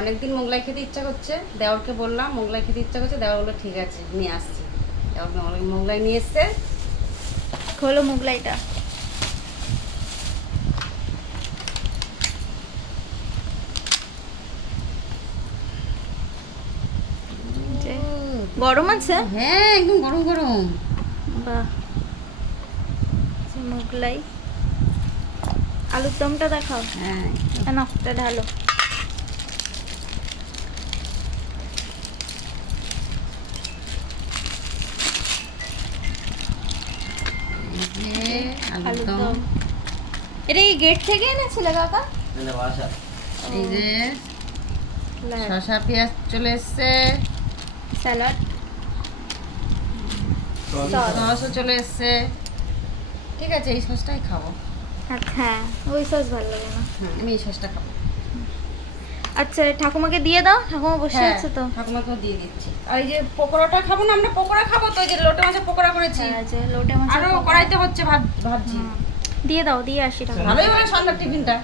অনেকদিন মোগলাই খেতে ইচ্ছা করছে, দেওরকে বললাম মোগলাই খেতে ইচ্ছা করছে, দেওর বললো ঠিক আছে নিয়ে আসছি। দেওর মোগলাই নিয়ে এসছে। খোলো মোগলাইটা। গরম আছে? হ্যাঁ একদম গরম গরম। বাহ, মোগলাই। আলুর দমটা দেখাও। হ্যাঁ না, এটা ঢালো। এই যে আলুর আলুর দম। দম। এটা কি গেট থেকে এনেছিলে কাকা? এই যে শসা পেঁয়াজ চলে এসছে, স্যালাড, সসও চলে এসছে। ঠিক আছে এই সসটাই খাবো। হ্যাঁ, ওই সস ভালো লাগে না। আমি এই সসটা খাবো। আচ্ছা, ঠাকুমাকে দিয়ে দাও, ঠাকুমা বসে হ্যাঁ আছে তো। ঠাকুমাকেও দিয়ে দিচ্ছি। আর এই যে পকোড়াটা খাবো না, আমরা পকোড়া খাবো তো, এই যে লোটে মাছের পকোড়া করেছি। আচ্ছা, লোটে মাছ আরো কড়াইতে হচ্ছে ভাবছি। দিয়ে দাও, দিয়ে আসি ঠাকুমা। ভালোই হলো সন্ধ্যার টিফিনটা।